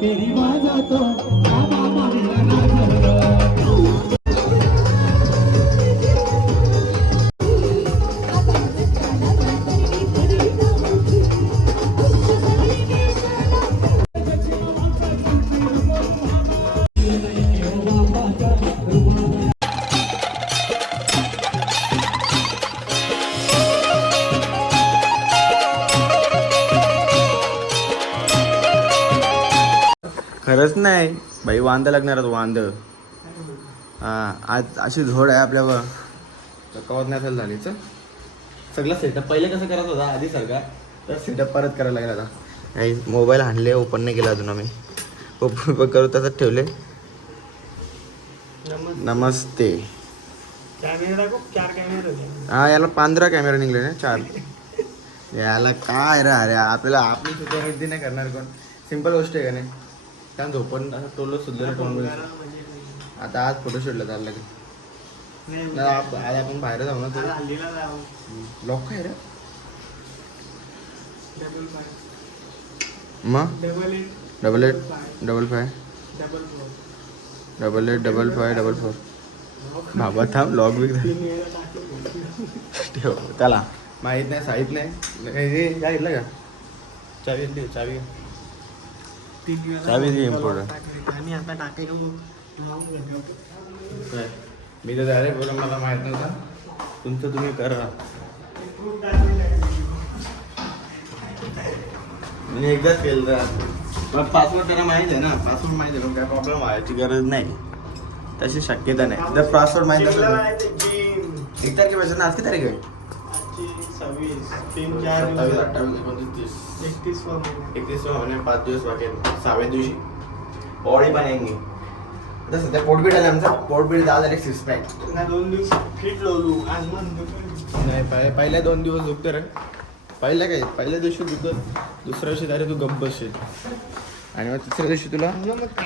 Peri खरंच नाही. बाई वांद लागणार वांद. हा आज अशी झोड आहे आपल्यावर कवत नाही असेल झालीच सगळं सेटअप पहिले कसं करत होता? आधी सारखा तर सेटअप परत करायला लागला आता. काही मोबाईल आणले ओपन नाही केला अजून आम्ही. ओपन करू तसंच ठेवले. नमस्ते. हा याला पंधरा कॅमेरा निघले ना चार. याला काय रे अरे आपल्याला आपली सुद्धा नाही करणार कोण. सिंपल गोष्ट आहे का नाही? कारण झोपण असं टोलो सुद्धा आता आज फोटोशूटला चाललं की. नाही, नाही, आप- आज आपण बाहेर जाऊ ना आज हल्लीला जाऊ. लॉक काय रे डबल फाय मग? Double eight double eight double five double four double eight double five double four बाबा थांब लॉक बिग तीन वेळा टाकले ठेव. त्याला माहीत नाही साहित नाही. हे काय घेतलं का चावी चावी. तीन वेळा. टाकले. आणि आता टाकायला. काय? मी तर डायरेक्ट बोला मला माहीत नव्हता तुमचं तुम्ही करा मी एकदाच केलं तर पासवर्ड त्याला माहीत आहे ना पासवर्ड माहीत आहे पण काय प्रॉब्लेम व्हायची गरज नाही तशी शक्यता नाही जर पासवर्ड माहीत असेल. एक तारखेपासून ना आज किती तारीख आहे सव्वीस तीन चार सत्तावीस दिवस अठ्ठावीस एकोणतीस तीस. एकतीस वा महिना. महिने पाच दिवस बाकी आहेत. सहाव्या दिवशी. पौडी पण येईन आता सध्या पोटबीट आलं आमचं. पोटबीट दहा झाले सिक्स पॅक. दोन दिवस फिट लावलो आज म्हणतो नाही पहिले पहिल्या दोन दिवस दुखतं रे. पहिल्या काय? पहिल्या दिवशी दुखत दुसऱ्या दिवशी अरे तू गप्प बसशील. आणि मग तिसऱ्या दिवशी तुला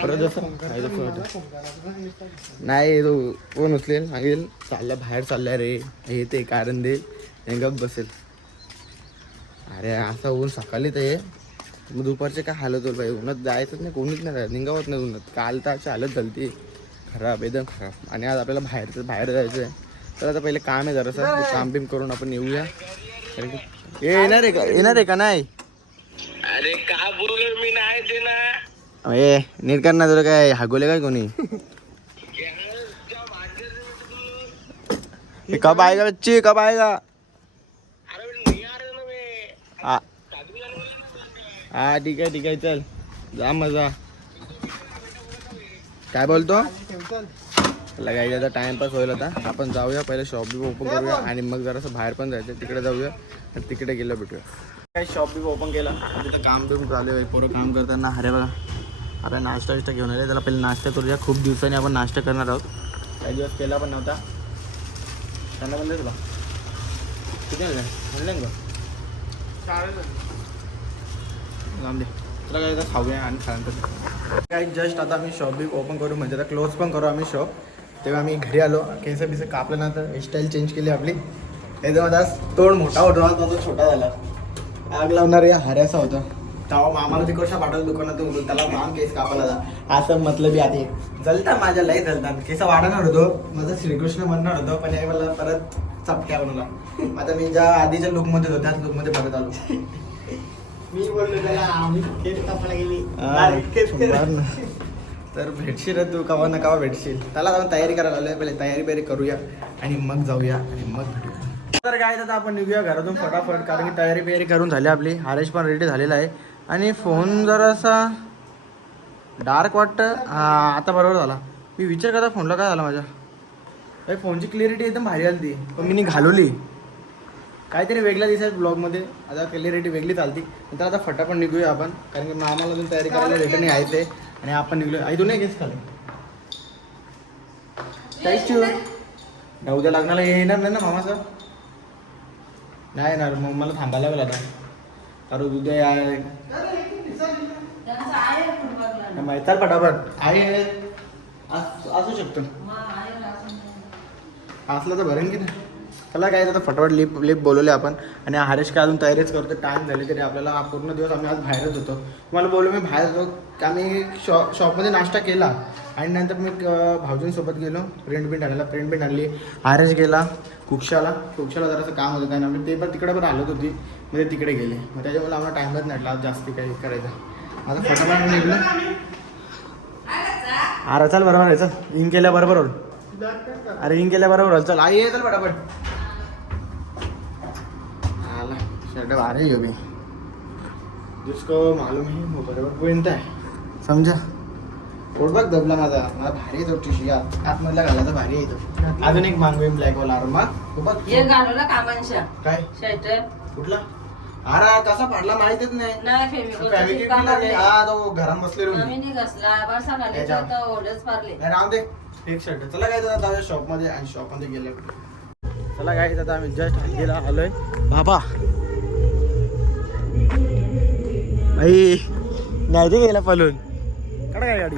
परत जसं वाटेल. नाही तो कोण उचलेल? सांगेल. चालल्या बाहेर चालल्या रे. हे ते कारण दे. हे गप्प बसेल. अरे असं ऊन सकाळी तर ये मग दुपारचे काय हालत होईल बाई? उन्हात जायचंच नाही कोणीच नाही राहत निघावत नाही उन्हात. काल तर अशी हालत झाली खराब एकदम खराब. आणि आज आपल्याला बाहेर बाहेर जायचं आहे. तर आता पहिले काम आहे जरासं. काम बिम करून आपण येऊया. ए येणार आहे का? येणार आहे का? नाही. अरे का बोललो मी? नाही ए नीट कर ना तुला काय हागोले काय कोणी? कब आएगा बच्ची? कब आएगा हा हा ठीक आहे ठीक आहे चल. जा मजा. काय बोलतो? लगाई आता टाइमपास होईल आता. आपण जाऊया पहिले शॉप बी ओपन करूया आणि मग जरासं बाहेर पण जायचं. तिकडे जाऊया आणि तिकडे गेलं भेटूया. काय शॉप बी ओपन केला. तिथं काम बिम चालू आहे पोरं काम करताना. अरे बघा. आता नाश्ता विष्टा घेऊन आले त्याला पहिले नाश्ता करूया. खूप दिवसांनी आपण नाश्ता करणार आहोत. काही दिवस केला पण नव्हता. त्यांना दे तुला किती आणलं का तुला काय खाऊया आणि खाल्यानंतर काय जस्ट आता आम्ही शॉप बी ओपन करू म्हणजे आता क्लोज पण करू आम्ही शॉप तेव्हा आम्ही घरी आलो. केस बिस कापलं ना तर हेअरस्टाईल चेंज केली आपली. एकदम आता तोंड मोठा होता तो तो छोटा झाला. आग लावणार या हऱ्याचा होता. तेव्हा मामाला तिकडच्या पाठवलं दुकानात उघडून त्याला माम केस कापायला जा असं मतलबी आधी जलता माझ्या लई जलता. केस वाढणार होतो. माझा श्रीकृष्ण म्हणणार होतो पण यावेळी मला परत चपट्या बनवला. आता मी ज्या आधीच्या लुकमध्ये होतो त्याच लुकमध्ये परत आलो. मी बोललो त्याला आम्ही केस कापायला गेली. direct केस शंभर ना. तर भेटशील रे तू कवा ना कवा भेटशील. त्याला जाऊन तयारी करायला आलोय पहिले तयारी बियारी करूया आणि मग जाऊया आणि मग भेटूया. तर काय आता आपण निघूया घरातून फटाफट कारण की तयारी बियारी करून झाली आपली. हारेश पण रेडी झालेला आहे. आणि फोन जरासा डार्क वाटतं हा आता बरोबर झाला. मी विचार करता फोनला काय झाला माझ्या? फोनची क्लिअरिटी एकदम भारी आली ती पण मी घालवली काहीतरी वेगळं दिसायचं ब्लॉगमध्ये. आता क्लिअरिटी वेगळी चालती. नंतर आता फटाफट निघूया आपण कारण की मामाला अजून तयारी करायला रिटर्न यायचं आहे आणि आपण निघलो आई तू नाही घेस खाली? काहीच चिव उद्या लग्नाला येणार नाही ना मामाचं नाही येणार. मग मला थांबायला लागेल आता. कारण उद्या याय माहिती आहे फटाफट. आई आहे. अस- असू शकतो. असलं तर भरेन की नाही चला काय आता फटाफट लिप लिप बोलवले आपण. आणि हरेश काय अजून तयारीच करतो टाईम झाले तरी आपल्याला पूर्ण दिवस आम्ही आज बाहेरच होतो. मला बोललो मी बाहेर होतो. का मी शॉप शॉपमध्ये नाश्ता केला. आणि नंतर मी भाऊजींसोबत गेलो. प्रिंट बिंट आणायला प्रिंट बिंट आणली. हरेश गेला. कुक्षाला. कुक्षाला जरासं काम होतं. त्यांना मी ते पण तिकडे पण आलो होती. मग ते तिकडे गेले. मग त्याच्यामुळे आम्हाला टाईमच नटला जास्त जास्ती काही करायचं. आता फटाफट निघलो. अरे चल बरोबर आहे. चल. इन केल्या बरोबर होईल. अरे इन केल्या बरोबर होईल. चल. आई ये चल फटाफट. शर्ट भारी है भी जिसको मालूम है वो बरोबर पॉइंट आहे समजा पोट बघ दबला माझा. मला भारी येतो टी शर्ट आतमधला घालायचा भारी येतो. अजून एक मागवे ब्लॅक वाला अरे मग. बघ. हे घालवलं कामांच्या. काय? शर्ट कुठला? अरे कसा फाडला माहितीच नाही. आणलंय. हा तो घरात बसले रूम आम्ही नाही घसला. बरसा घालायचा याच्या. तर ओढच पारले नाही राहू दे. एक शर्ट चला काय आता जाऊया शॉपमध्ये आणि शॉपमध्ये गेले चला काय आता आम्ही जस्ट हल्दीला आलोय. बाबा आई नाही ते गेला पलून. कडा काय गाडी?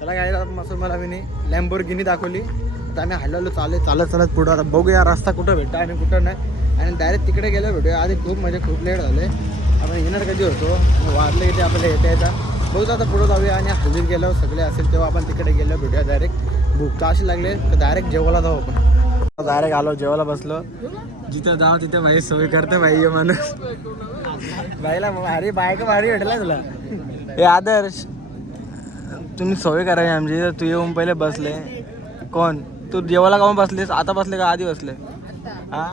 चला काय आता मस्त मला मी लॅम्बोर्गिनी दाखवली. आता आम्ही हल्लो चालत चालत चालत पुढं. आता बघूया रस्ता कुठं भेटतो आणि कुठं नाही. आणि डायरेक्ट तिकडे गेलो भेटूया. आधी खूप म्हणजे खूप लेट झाले. आपण येणार कधी होतो? वारले की ते आपल्याला येता येता. बघू आता पुढं जाऊया आणि हल्दीत गेलो. सगळे असेल तेव्हा आपण तिकडे गेलो भेटूया डायरेक्ट भूक तर अशी लागले तर डायरेक्ट जेवायला जाऊ आपण. डायरेक्ट आलो जेवायला बसलो. जिथं जाऊ तिथं भाई सोय करते भाई माणूस. बाईला भारी बायका भारी भेटला तुला. हे आदर्श तुम्ही सोय करायची आमची. तर तू येऊन पहिले बसले. कोण? तू जेवायला काऊन बसलेस? आता बसले का आधी बसले? हा?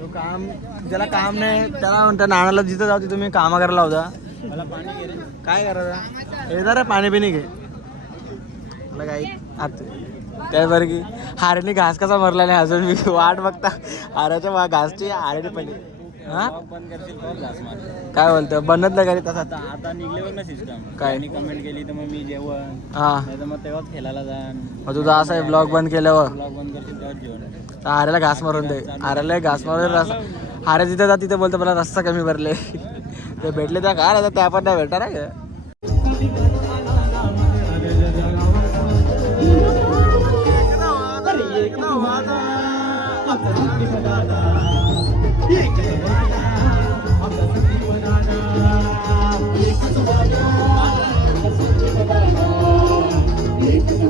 तो काम ज्याला काम नाही त्याला म्हणता नानाला जिथं जाऊ तिथं तुम्ही कामा करायला होता मला पाणी घे रे. काय करायचं हे. जरा पाणी पिणी घे. मला काही आत त्यावर की. हारेने घास कसा मरला नाही अजून मी. वाट बघता. हाराच्या वा घासची हारेने पहिले हा? काय बोलतो? बनत घरी तसा? आता निघल्यावर ना सिस्टम काय? कमेंट केली तर मग मी जेवण. हा. नाही तर मग तेव्हाच खेळायला जाण. मग तुझा असा आहे ब्लॉग बंद केल्यावर? ब्लॉग बंद करतील तेव्हाच जेवण. तर घास मारून दे. हाऱ्याला घास मारून हाऱ्या जिथे जा तिथे बोलतो मला रस्ता कमी भरले. ते भेटले त्या काय त्या पण नाही भेटणार आहे.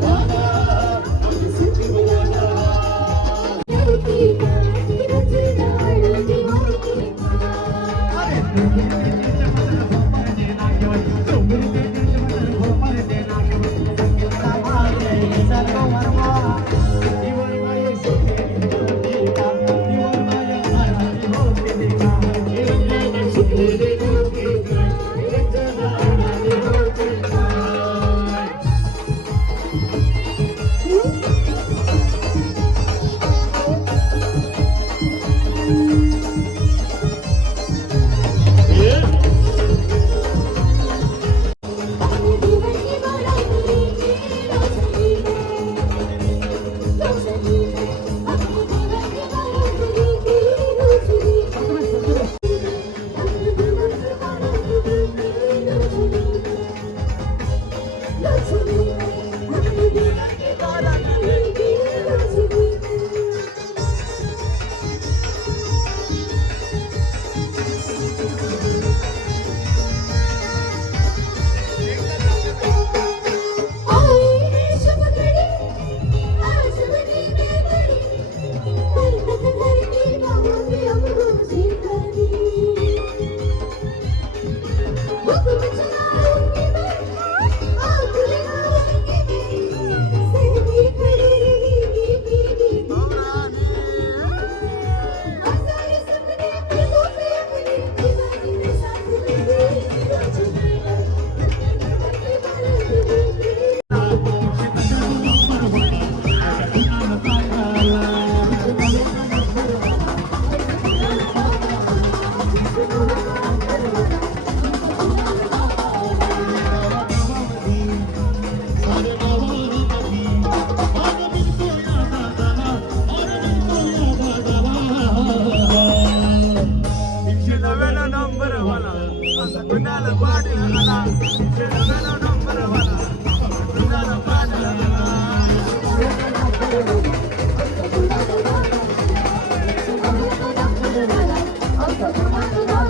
Whoa.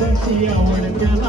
गोष्टी अरशी आवड त्याला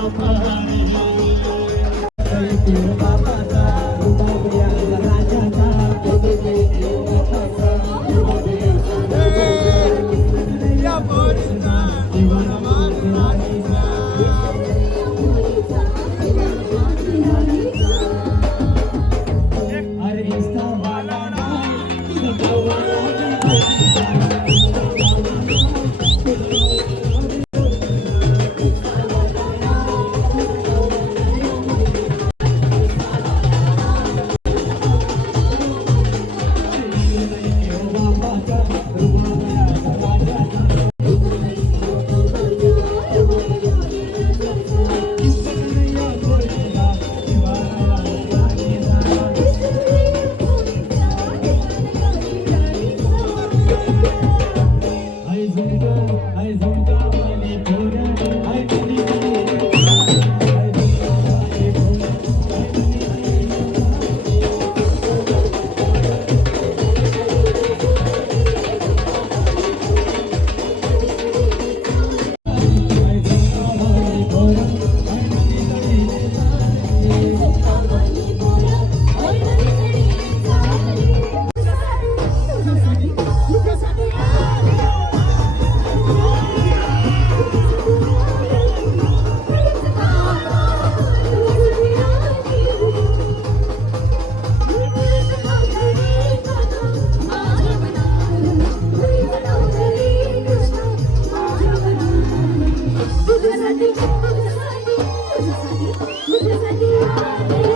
सनिकाची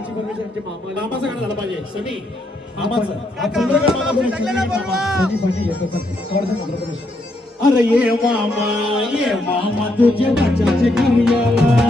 दादाची परमिशन आमच्या मामाला मामाचं गाणं झालं पाहिजे? सनी मामाचं सनी पाटील येतो अरे ये मामा ये मामा तुझे बच्चाचे घरियाला अरे